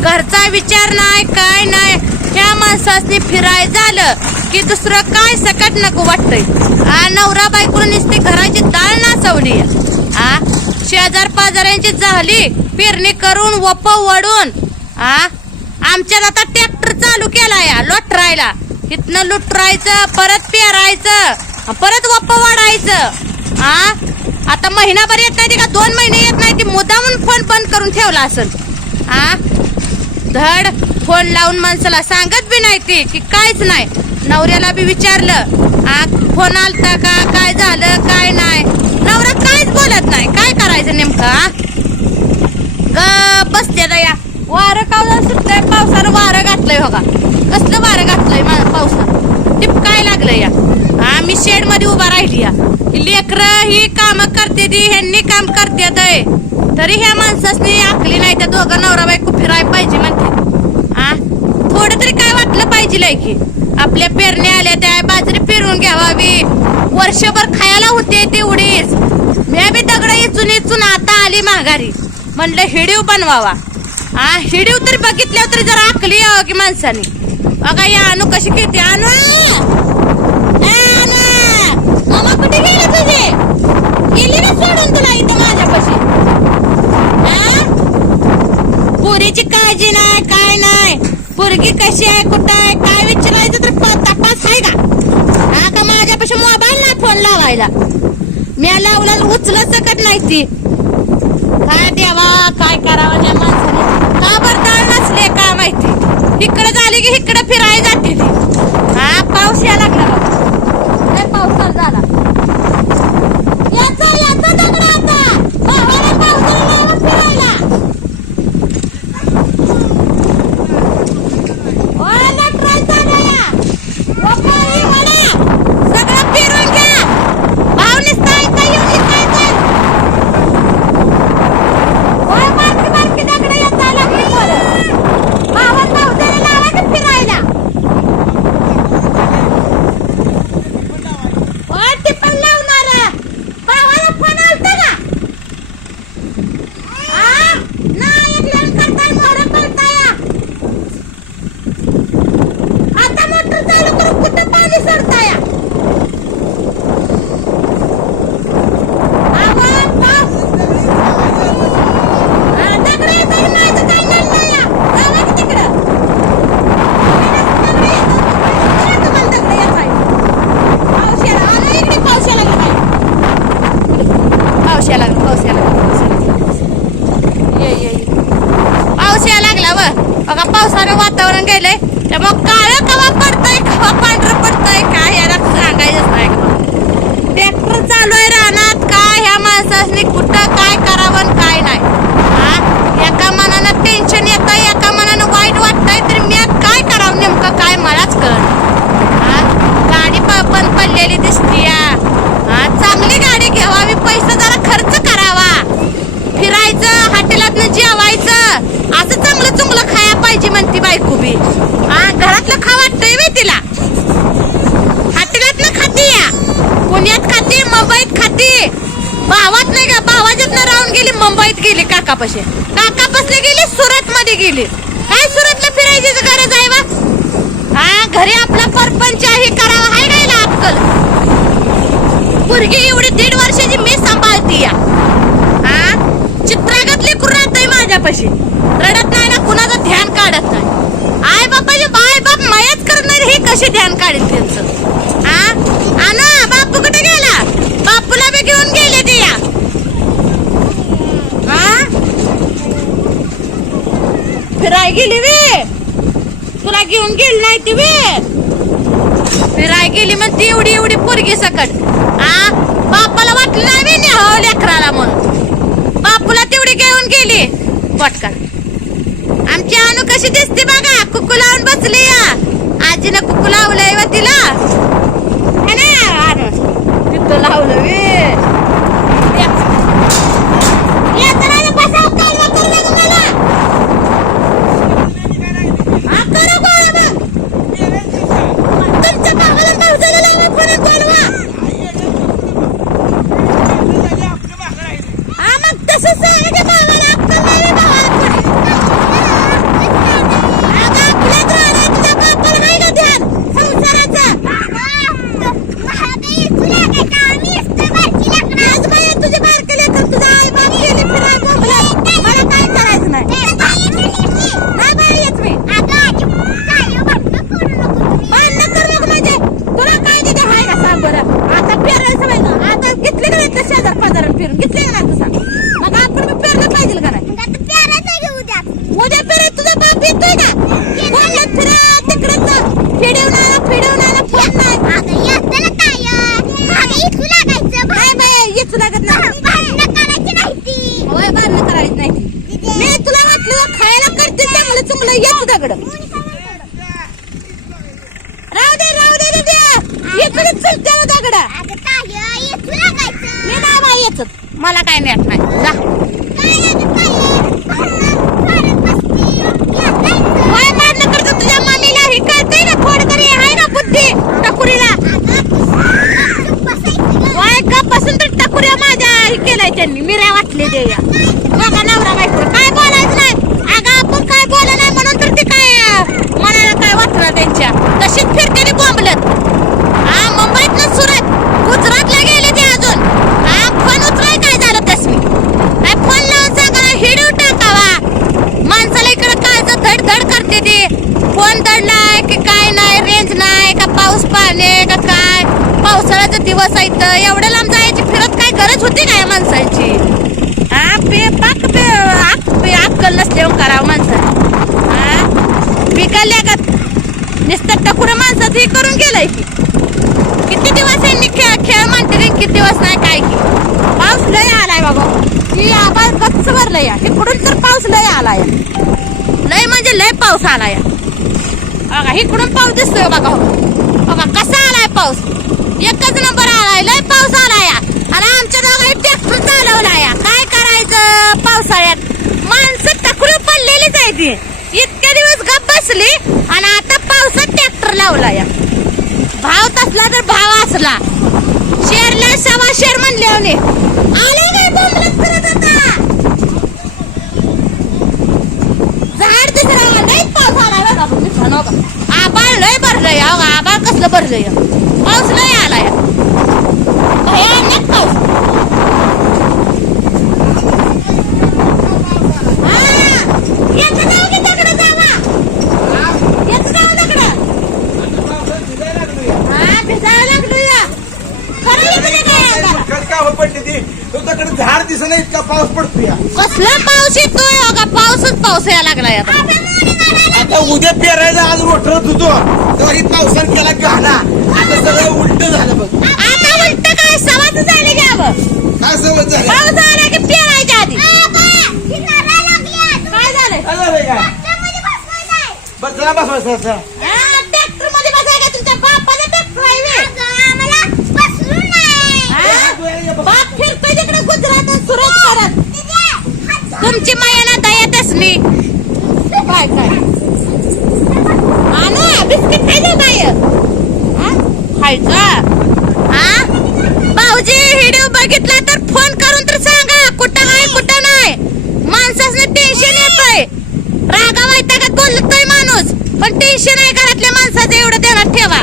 घरचा विचार नाही काय नाही. ह्या माणसासनी फिराय झालं की दुसरं काय सकट नको वाटतंय. आ नवरा बायकून नुसती घराची डाळ नाचवली. आ शेजार पाजाऱ्यांची झाली पेरणी करून वप वडून. आ आमच्यात आता ट्रॅक्टर चालू केला या लोटरायला. इथनं लुटरायचं परत पेरायचं परत वप्प वाढायचं. आ आता महिनाभर येत नाही का दोन महिने येत नाही ती मुद्दामून फोन बंद करून ठेवला असेल. आ धड फोन लावून माणसाला सांगत बी नाही ती की काहीच नाही. नवऱ्याला बी विचारलं आ फोन आलता का काय झालं काय नाही. नवरा काहीच बोलत नाही. काय करायचं नेमकं ग बसते दया वारं कावलं सुटलंय पावसानं वारं घातलंय हो का? कसलं वारं घातलंय मा पावसानं? टिपकाय लागलं या? हा मी शेडमध्ये उभा राहिली या. लेकर ही काम करते ती ह्यांनी काम करते दय तरी ह्या माणसासनी आखली नाही त्या दोघ नवरा बायको फिराय पाहिजे म्हणते हा थोडं तरी काय वाटलं पाहिजे लय की आपल्या पेरण्या आल्या त्या बाजरी पेरून घ्यावावी वर्षभर खायला होते तेवढीच मी बी दगड इचून इचून आता आली माघारी. म्हणलं हिडीव बनवावा. हा हिडीव तरी बघितल्यावर तरी जरा आखली यावं की माणसाने. बघा या आणू कशी किती आणू ए, मामा कुठे गेले तुझे? गेली ना सोडून तुला इथं माझ्यापाशी. पोरीची काळजी नाही काय नाही. पोरगी कशी आहे कुठं आहे काय विचारायचं तर प- तपास आहे का हा का माझ्यापाशी मोबाईल नाही फोन लावायला मी लावला उचलत सकत नाही ती. काय देवा काय करावं त्या माणसाने? का बरं नसले काय माहिती? इकडे झाली की इकडे फिरायला जाते ती हा पाऊस या लागला बघ. लय पाऊस चालू झाला याचा याचा दगड आता भावाला पावसाला लावून फिरायला ओ, नटराज दादा, ओ, पोरी म्हणा. सगळं फिरून घ्या भाव नुसता इथं येऊन इकायचं. ओय, बारकी बारकी दगडं येताय लागली पोरं. भावाला पावसाला लावायचं फिरायला. ओय, टिपण लावणारं. भावाला फोन आलता का? आ? नाही, एकल्यानं करताय, मोहरं करताय. आता मोटर चालू करून कुठं पाणी सोडताय आवाज पाऊस हा, दगडं येताय, माझं काय नडलं या. जावा की तिकडं. दगडं येतात. काय तुम्हाला दगडं येताय? पाऊस यायला. आला इकडे पाऊस यायला लागला बाई. पाऊस यायला लागला, पाऊस यायला लागला, पाऊस यायला लागला. ये, ये, ये. पाऊस यायला लागला व बघा पावसानं वातावरण गेलंय. त्यामुळे काळं कवा पडतंय कवा पांढरं पडतंय काय याला सांगायचंच नाही. ट्रॅक्टर चालू आहे रानात काय ह्या माणसाने कुठं काय करावं आणि काय नाही हा एका मनानं टेन्शन येतं एका मनानं वाईट वाटतंय तर मी काय करावं नेमकं काय मलाच कळ हा गाडी प- बंद पडलेली दिसती हा चांगली गाडी घ्यावी पैसा जरा खर्च करावा फिरायचं हॉटेलातनं जेवायचं असं चांगलं चुंगलं खाया पाहिजे म्हणती बायको बी हा घरातलं खा वाटतंय बे तिला हॉटेलातनं खाती या पुण्यात खाती मुंबईत खाती भावात नाही का भावाच्यातनं राहून गेली कापाशी गेली काकापाशी गेली सुरत मध्ये गेली. काय सुरतला फिरायची गरज आहे बा? हा घरी आपला परपंच हे करावा आहे काय ना अक्कल? मुलगी एवढी दीड वर्षाची मी सांभाळती या. हा? चित्रागतली कुरात आहे माझ्यापाशी. रडत नाही ना कुणाचं ध्यान काढत नाही. आय बापाचे बाय बाप मायाच करणार हे कसे ध्यान काढेल त्यांचं हा आना बापू कुठे गेला बापूला बी घेऊन गेले ते या हा फिराय गेली वे. तुला घेऊन गेली नाही ती वे. फिराय गेली म्हणते एवढी एवढी पोरगी सकट. आ? बापाला वाटलं नाही मी हो लेकराला म्हणून. बापूला तेवढी घेऊन गेली. पटकन आमची अनु कशी दिसते बघा. कुकू लावून बसली या. आजीनं कुकू लावलंय व तिला. है ना तिथं लावलं वे लेकराला बसाव कालवा करू नका मला. हा, करू गोळा मग. तुमच्या भावाला पावसाला लावा कोणा बोलवा हा मग तसं सांगा की भावाला अक्कल नाही भावाला कोणी. दगड राहू दे राहू दे दीदी इकडे चलते ना दगड मी नाही बाई येत मला काय नेट नाही जा वय मारणं करतो तुझ्या मम्मीला हे कळतंय ना थोडं तरी आहे ना बुद्धी टकुरीला वय कपासून तर टकुऱ्या माझ्या हे केलाय त्यांनी मिऱ्या वाटले ते या बघा नवरा बायको काय बोलायचं नाही अगं आपण काय बोला नाही म्हणून तर ते काय अं, मनाला काय वाटलं त्यांच्या तशीच फिरते रे बोंबलत हा मुंबईत सुरत गुजरातला गेले ते अजून हा फोन उचलाय काय झालं तसमी काय फोन लावून सांगा हिडू टाकावा माणसाला इकडे काय धड धड करते ते फोन दडलाय की काय नाही रेंज नाही का पाऊस का काय? पावसाळ्याचा दिवस आहे तर एवढ्या लांब जायची फिरत काय गरज होती काय माणसाची? हा पे पाक पे आक पे अक्कल नसल्यावर हो करावं माणसाने हा का? नुसतं टकुरं माणसात हे करून गेलंय की. किती दिवस यांनी खेळ खेळ म्हणते किती दिवस नाही काय की. पाऊस लय आलाय बाबा. ही आवाज गच्च भरलं या. इकडून तर पाऊस लय आलाय लय म्हणजे लय पाऊस आलाय बघा इकडून पाऊस दिसतोय बघा बघा. पाऊस. एकच नंबर आलाय लय पाऊस आलाय आणि आमच्या दोघांनी ट्रॅक्टर चालवला या. काय करायचं पावसाळ्यात? माणसं टकरू पडलेलीच आहे ती. इतके दिवस गप बसली आणि आता पावसात ट्रॅक्टर लावला या. भाव तसला तर भाव असला. शेरला सवा शेर म्हणले आले काय बोंबलत करत होता झाड दिसरा लय पाऊस आला बघा बघ, मित्रांनो बघा. आबाळ लय भरलंय हो का आबाळ कसलं भरलंय पाऊस लय आलाय भयानक पाऊस हा, याचं जाऊ की दगडं जावा. याचं जाऊ दगडं. हा, भिजायला लागलो या. खरं येतं नाही काय अंगाला? खत का पडली ती तुझ्याकडे झाड दिसत इतका पाऊस पडतो या कसला पाऊस येतोय हो का? पाऊसच पाऊस यायला लागलाय. आता आता उद्या पेरायला आज रोटत होतो तेव्हा ही पावसाने केला घाला आता सगळं उलट झालं बघ. आता उलट काय? सवाच झाले घ्यावं काय समज झालं? पाऊस आला की पेरायच्या आधी. काय झालंय? काय झालंय काय? बस जरा बसवायचं असं. ट्रॅक्टरमध्ये बसाय का तुमच्या बापाचा ट्रॅक्टर आहे बे? हा? बाप फिरतोय तिकडे गुजरात सुरत करत तुमची मायाला दयात असली काय काय? हा ना बिस्किट खायचं काय हा? खायचं हा? भाऊजी व्हिडिओ बघितला तर फोन करून तर सांगा कुठं आहे कुठं नाही. माणसाने टेन्शन येतंय. रागा का बोलतोय माणूस. पण टेन्शन आहे घरातल्या माणसाचं एवढं ध्यानात ठेवा.